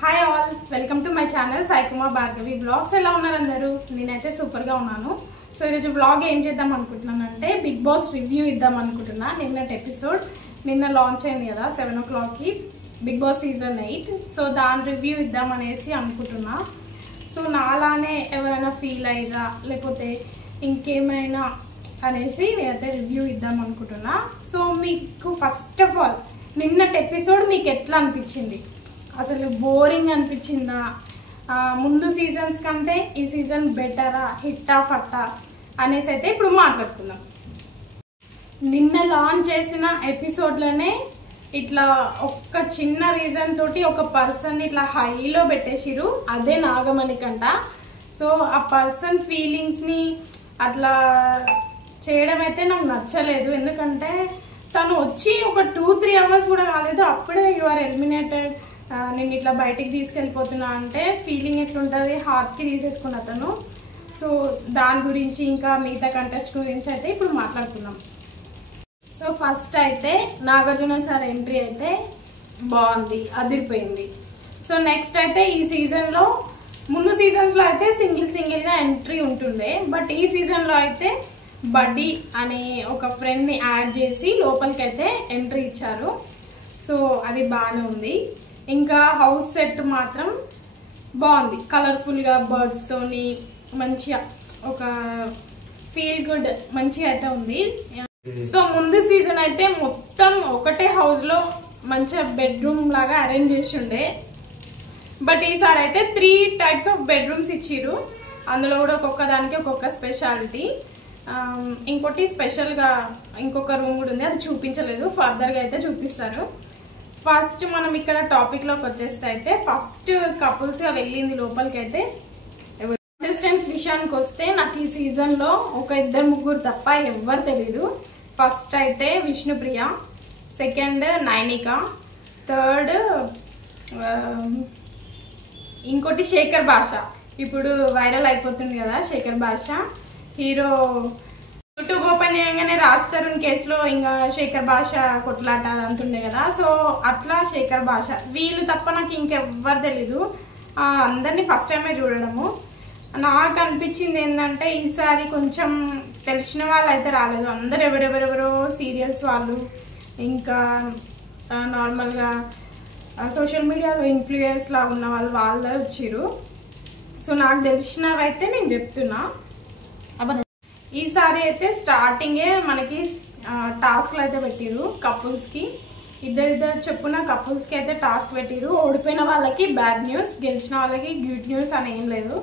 Hi all, welcome to my channel Sai Kumar Bhargavi blogs. ఎలా ఉన్నారు అందరూ? నేనైతే సూపర్గా ఉన్నాను. సో ఈరోజు బ్లాగ్ ఏం చేద్దాం అనుకుంటున్నానంటే బిగ్ బాస్ రివ్యూ ఇద్దాం అనుకుంటున్నా. నిన్నటి ఎపిసోడ్ నిన్న లాంచ్ అయింది కదా 7 o'clockకి బిగ్ బాస్ సీజన్ 8. సో దాని రివ్యూ ఇద్దాం అనేసి అనుకుంటున్నా. సో నాలానే ఎవరైనా ఫీల్ అయ్యారా లేకపోతే ఇంకేమైనా అనేసి నేనైతే రివ్యూ ఇద్దాం అనుకుంటున్నా. సో మీకు ఫస్ట్ ఆఫ్ ఆల్ నిన్నటి ఎపిసోడ్ మీకు ఎట్లా అనిపించింది? అసలు బోరింగ్ అనిపించిందా? ముందు సీజన్స్ కంటే ఈ సీజన్ బెటరా, హిట్టా ఫట్టా అనేసి అయితే ఇప్పుడు మాట్లాడుకుందాం. నిన్న లాంచ్ చేసిన ఎపిసోడ్లోనే ఇట్లా ఒక్క చిన్న రీజన్ తోటి ఒక పర్సన్ ఇట్లా హైలో పెట్టేసిరు, అదే నాగమణికంట. సో ఆ పర్సన్ ఫీలింగ్స్ని అట్లా చేయడం అయితే నాకు నచ్చలేదు. ఎందుకంటే తను వచ్చి ఒక 2-3 hours కూడా కాలేదు, అప్పుడే యు ఆర్ ఎలిమినేటెడ్, నేను ఇట్లా బయటికి తీసుకెళ్ళిపోతున్నా అంటే ఫీలింగ్ ఎట్లుంటుంది, హార్ట్కి తీసేసుకున్న అతను. సో దాని గురించి ఇంకా మిగతా కంటెస్ట్ గురించి అయితే ఇప్పుడు మాట్లాడుకుందాం. సో ఫస్ట్ అయితే నాగార్జున సార్ ఎంట్రీ అయితే బాగుంది, అదిరిపోయింది. సో నెక్స్ట్ అయితే ఈ సీజన్లో ముందు సీజన్స్లో అయితే సింగిల్గా ఎంట్రీ ఉంటుండే, బట్ ఈ సీజన్లో అయితే బడ్డీ అనే ఒక ఫ్రెండ్ని యాడ్ చేసి లోపలికి అయితే ఎంట్రీ ఇచ్చారు. సో అది బాగానే ఉంది. ఇంకా హౌస్ సెట్ మాత్రం బాగుంది, కలర్ఫుల్గా బర్డ్స్తోని మంచిగా ఒక ఫీల్ గుడ్ మంచిగా అయితే ఉంది. సో ముందు సీజన్ అయితే మొత్తం ఒకటే హౌస్లో మంచిగా బెడ్రూమ్ లాగా అరేంజ్ చేసి ఉండే, బట్ ఈసారి అయితే 3 types ఆఫ్ బెడ్రూమ్స్ ఇచ్చిర్రు. అందులో కూడా ఒక్కొక్క దానికి ఒక్కొక్క స్పెషాలిటీ. ఇంకోటి స్పెషల్గా ఇంకొక రూమ్ కూడా ఉంది, అది చూపించలేదు, ఫర్దర్గా అయితే చూపిస్తారు. ఫస్ట్ మనం ఇక్కడ టాపిక్లోకి వచ్చేస్తే అయితే ఫస్ట్ కపుల్స్గా వెళ్ళింది లోపలికి అయితే కంటెస్టెంట్స్ విషయానికి వస్తే నాకు ఈ సీజన్లో ఒక 2-3 తప్ప ఎవ్వరు తెలీదు. ఫస్ట్ అయితే విష్ణుప్రియ, సెకండ్ నైనిక, థర్డ్ ఇంకోటి శేఖర్ భాష. ఇప్పుడు వైరల్ అయిపోతుంది కదా శేఖర్ భాష, హీరో. యూట్యూబ్ ఓపెన్ చేయగానే రాజ్ తరుణ్ కేసులో ఇంకా శేఖర్ భాష కొట్లాట అంటుండే కదా, సో అట్లా శేఖర్ భాష. వీళ్ళు తప్ప నాకు ఇంకెవ్వరు తెలీదు. అందరినీ ఫస్ట్ టైమే చూడడము. నాకు అనిపించింది ఏంటంటే ఈసారి కొంచెం తెలిసిన వాళ్ళు అయితే రాలేదు, అందరు ఎవరెవరెవరో సీరియల్స్ వాళ్ళు, ఇంకా నార్మల్గా సోషల్ మీడియాలో ఇన్ఫ్లుయెన్స్ లాగా ఉన్న వాళ్ళే వచ్చిర్రు. సో నాకు తెలిసినవి అయితే నేను చెప్తున్నా. ఈసారి అయితే స్టార్టింగే మనకి టాస్క్లు అయితే పెట్టిరు కపుల్స్కి, ఇద్దరిద్దరు చెప్పున కపుల్స్కి అయితే టాస్క్ పెట్టిరు. ఓడిపోయిన వాళ్ళకి బ్యాడ్ న్యూస్, గెలిచిన వాళ్ళకి గుడ్ న్యూస్ అని ఏం లేదు.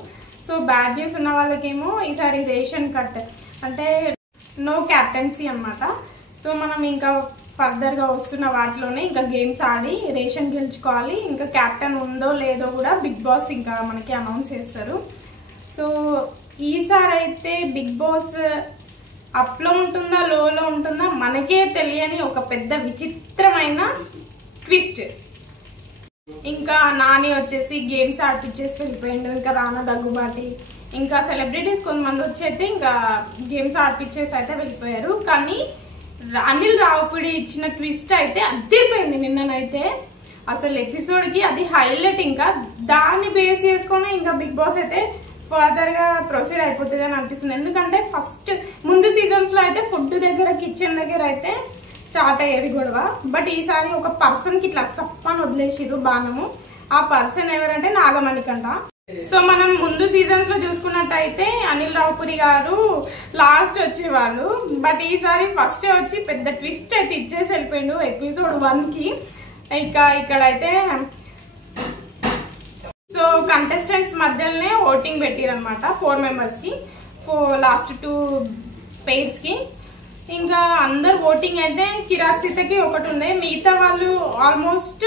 సో బ్యాడ్ న్యూస్ ఉన్న వాళ్ళకేమో ఈసారి రేషన్ కట్ అంటే నో క్యాప్టెన్సీ అనమాట. సో మనం ఇంకా ఫర్దర్గా వస్తున్న వాటిలోనే ఇంకా గేమ్స్ ఆడి రేషన్ గెలుచుకోవాలి. ఇంకా క్యాప్టెన్ ఉందో లేదో కూడా బిగ్ బాస్ ఇంకా మనకి అనౌన్స్ చేస్తారు. సో ఈసారి అయితే బిగ్ బాస్ అప్లో ఉంటుందా లోలో ఉంటుందా మనకే తెలియని ఒక పెద్ద విచిత్రమైన ట్విస్ట్. ఇంకా నాని వచ్చేసి గేమ్స్ ఆడిపించేసి వెళ్ళిపోయిండు. ఇంకా రానా దగ్గుబాటి ఇంకా సెలబ్రిటీస్ కొంతమంది వచ్చి అయితే ఇంకా గేమ్స్ ఆడిపించేసి అయితే వెళ్ళిపోయారు. కానీ అనిల్ రావుపూడి ఇచ్చిన ట్విస్ట్ అయితే అదిరిపోయింది నిన్ననైతే. అసలు ఎపిసోడ్కి అది హైలైట్. ఇంకా దాన్ని బేస్ చేసుకొని ఇంకా బిగ్ బాస్ అయితే ఫర్దర్గా ప్రొసీడ్ అయిపోతుంది అని అనిపిస్తుంది. ఎందుకంటే ఫస్ట్ ముందు సీజన్స్లో అయితే ఫుడ్ దగ్గర కిచెన్ దగ్గర అయితే స్టార్ట్ అయ్యేది గొడవ, బట్ ఈసారి ఒక పర్సన్కి ఇట్లా సప్పని వదిలేసిరు బాణము. ఆ పర్సన్ ఎవరంటే నాగమణికంట. సో మనం ముందు సీజన్స్లో చూసుకున్నట్టయితే అనిల్ రావుపూరి గారు లాస్ట్ వచ్చేవాళ్ళు, బట్ ఈసారి ఫస్ట్ వచ్చి పెద్ద ట్విస్ట్ అయితే ఇచ్చేసి వెళ్ళిపోయిండు ఎపిసోడ్ 1కి. ఇంకా ఇక్కడైతే సో కంటెస్టెంట్స్ మధ్యలోనే ఓటింగ్ పెట్టిరనమాట 4 members-కి, లాస్ట్ 2 pairs-కి. ఇంకా అందరు ఓటింగ్ అయితే కిరాక్ సీతకి ఒకటి ఉండే, మిగతా వాళ్ళు ఆల్మోస్ట్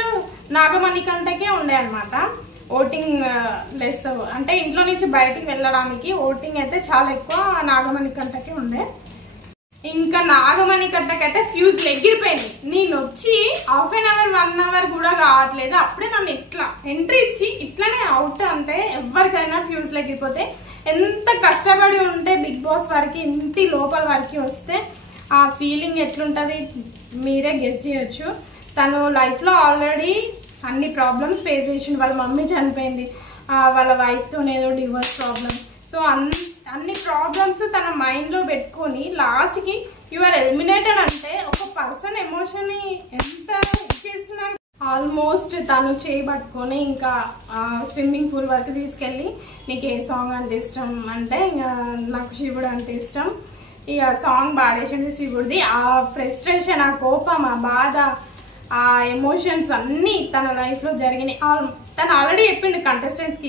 నాగమణికంటకే ఉండే అనమాట ఓటింగ్ లెస్. అంటే ఇంట్లో నుంచి బయటికి వెళ్ళడానికి ఓటింగ్ అయితే చాలా ఎక్కువ నాగమణికంటకే ఉండే. ఇంకా నాగమణికంటకైతే ఫ్యూజ్ ఎగిరిపోయింది. నేను వచ్చి 1/2 hour 1 hour కూడా కావట్లేదు, అప్పుడే నన్ను ఇట్లా ఎంట్రీ ఇచ్చి ఇట్లానే అవుట్. అంటే ఎవరికైనా ఫ్యూజ్ ఎగిరిపోతే ఎంత కష్టపడి ఉంటే బిగ్ బాస్ వరకు ఇంటి లోపల వరకు వస్తే ఆ ఫీలింగ్ ఎట్లుంటుంది మీరే గెస్ చేయొచ్చు. తను లైఫ్లో ఆల్రెడీ అన్ని ప్రాబ్లమ్స్ ఫేస్ చేసిండు. వాళ్ళ మమ్మీ చనిపోయింది, వాళ్ళ వైఫ్తో ఏదో డివోర్స్ ప్రాబ్లమ్. సో అన్ని ప్రాబ్లమ్స్ తన మైండ్లో పెట్టుకొని లాస్ట్కి యు ఆర్ ఎలిమినేటెడ్ అంటే ఒక పర్సన్ ఎమోషన్ని ఎంత చేస్తున్నారు. ఆల్మోస్ట్ తను చేయబట్టుకొని ఇంకా స్విమ్మింగ్ పూల్ వరకు తీసుకెళ్ళి నీకు ఏ సాంగ్ అంటే ఇష్టం అంటే ఇంకా నాకు శివుడు అంటే ఇష్టం, ఇక సాంగ్ పాడేసిండు శివుడిది. ఆ ఫ్రస్ట్రేషన్, ఆ కోపం, ఆ బాధ, ఆ ఎమోషన్స్ అన్నీ తన లైఫ్లో జరిగినాయి. తను ఆల్రెడీ చెప్పిండు కంటెస్టెంట్స్కి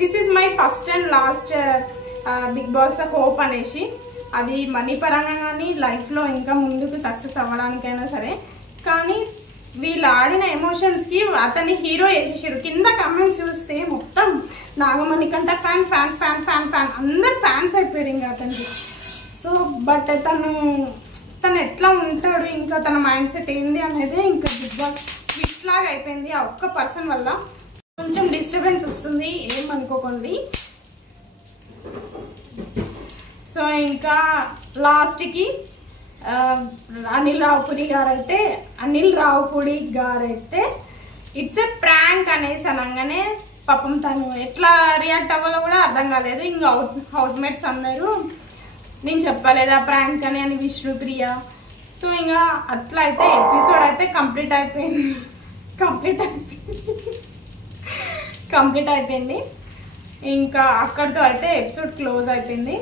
this is my first and last Bigg Boss hope అనేసి. అది మనీ పరంగా కానీ లైఫ్లో ఇంకా ముందుకు సక్సెస్ అవ్వడానికైనా సరే. కానీ వీళ్ళు ఆడిన ఎమోషన్స్కి అతన్ని హీరో చేసేసారు. కింద కమెంట్స్ చూస్తే మొత్తం నాగమణికంట ఫ్యాన్స్ అందరు ఫ్యాన్స్ అయిపోయారు ఇంకా అతనికి. సో బట్ తను ఎట్లా ఉంటాడు, ఇంకా తన మైండ్ సెట్ ఏంది అనేది ఇంకా బిగ్ బాస్ ట్విస్ట్ లాగా అయిపోయింది ఆ ఒక్క పర్సన్ వల్ల. కొంచెం డిస్టర్బెన్స్ వస్తుంది, ఏమనుకోకండి. సో ఇంకా లాస్ట్కి అనిల్ రావుపూడి గారైతే ఇట్స్ ఎ ప్రాంక్ అనేసి అనగానే పాపం తను ఎట్లా రియాక్ట్ అవ్వాలో కూడా అర్థం కాలేదు. ఇంకా హౌస్ మేట్స్ అందరూ నేను చెప్పలేదా ప్రాంక్ అని విష్ణుప్రియ. సో ఇంకా అట్లా అయితే ఎపిసోడ్ అయితే కంప్లీట్ అయిపోయింది. ఇంకా అక్కడితో అయితే ఎపిసోడ్ క్లోజ్ అయిపోయింది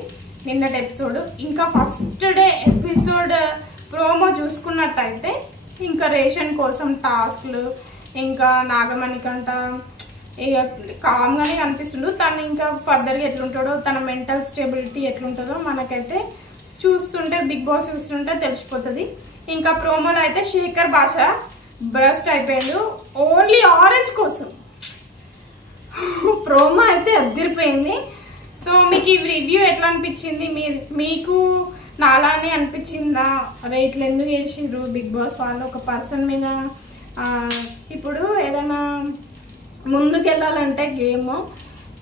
నిన్నటి ఎపిసోడ్. ఇంకా ఫస్ట్ డే ఎపిసోడ్ ప్రోమో చూసుకున్నట్టయితే ఇంకా రేషన్ కోసం టాస్క్లు, ఇంకా నాగమణికంట ఇక కామ్గానే కనిపిస్తుండు. తను ఇంకా ఫర్దర్గా ఎట్లుంటాడో, తన మెంటల్ స్టెబిలిటీ ఎట్లుంటుందో మనకైతే చూస్తుంటే బిగ్ బాస్ చూస్తుంటే తెలిసిపోతుంది. ఇంకా ప్రోమోలో అయితే శేఖర్ భాష బ్రస్ట్ అయిపోయాడు ఓన్లీ ఆరెంజ్ కోసం. ప్రోమో అయితే అదిరిపోయింది. సో మీకు ఈ రివ్యూ ఎట్లా అనిపించింది? మీకు నాలానే అనిపించిందా? రేట్లు ఎందుకు చేసిర్రు బిగ్ బాస్ వాళ్ళు ఒక పర్సన్ మీద? ఇప్పుడు ఏదైనా ముందుకెళ్ళాలంటే గేమ్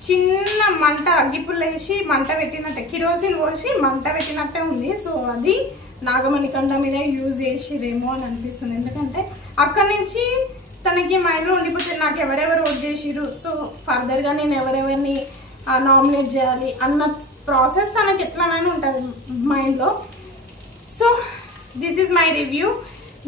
చిన్న మంట అగ్గిపుల్ల వేసి మంట పెట్టినట్టే, కిరోసిన్ పోసి మంట పెట్టినట్టే ఉంది. సో అది నాగమణికంట మీద యూజ్ చేసిరేమో అని అనిపిస్తుంది. ఎందుకంటే అక్కడి నుంచి తనకి మైండ్లో ఉండిపోతుంది నాకు ఎవరెవరు ఓట్ చేసిరు, సో ఫర్దర్గా నేను ఎవరెవరిని నామినేట్ చేయాలి అన్న ప్రాసెస్ తనకి ఎట్లానైనా ఉంటుంది మైండ్లో. So this is my review.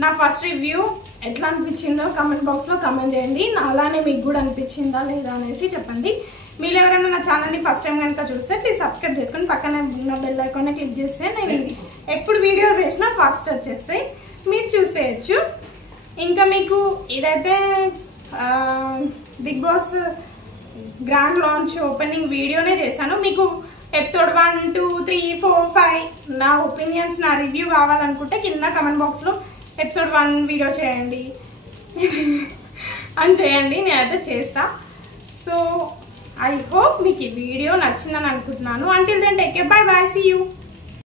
నా ఫస్ట్ రివ్యూ ఎట్లా అనిపించిందో కామెంట్ బాక్స్లో కామెంట్ చేయండి. అలానే మీకు కూడా అనిపించిందా లేదా అనేసి చెప్పండి. మీరు ఎవరైనా నా ఛానల్ని ఫస్ట్ టైం కనుక చూస్తే ప్లీజ్ సబ్స్క్రైబ్ చేసుకొని పక్కనే ఉన్న బెల్ ఐకాన్ని క్లిక్ చేస్తే నేను ఎప్పుడు వీడియోస్ వేసినా ఫస్ట్ వచ్చేస్తాయి, మీరు చూసేయచ్చు. ఇంకా మీకు ఇదైతే Bigg Boss grand launch opening వీడియోనే చేశాను. మీకు ఎపిసోడ్ 1, 2, 3, 4, 5 నా ఒపీనియన్స్, నా రివ్యూ కావాలనుకుంటే కింద కమెంట్ బాక్స్లో ఎపిసోడ్ 1 వీడియో చేయండి అని చేయండి, నేనైతే చేస్తా. సో ఐ హోప్ మీకు ఈ వీడియో నచ్చిందని అనుకుంటున్నాను. Until then take care, bye bye, see you.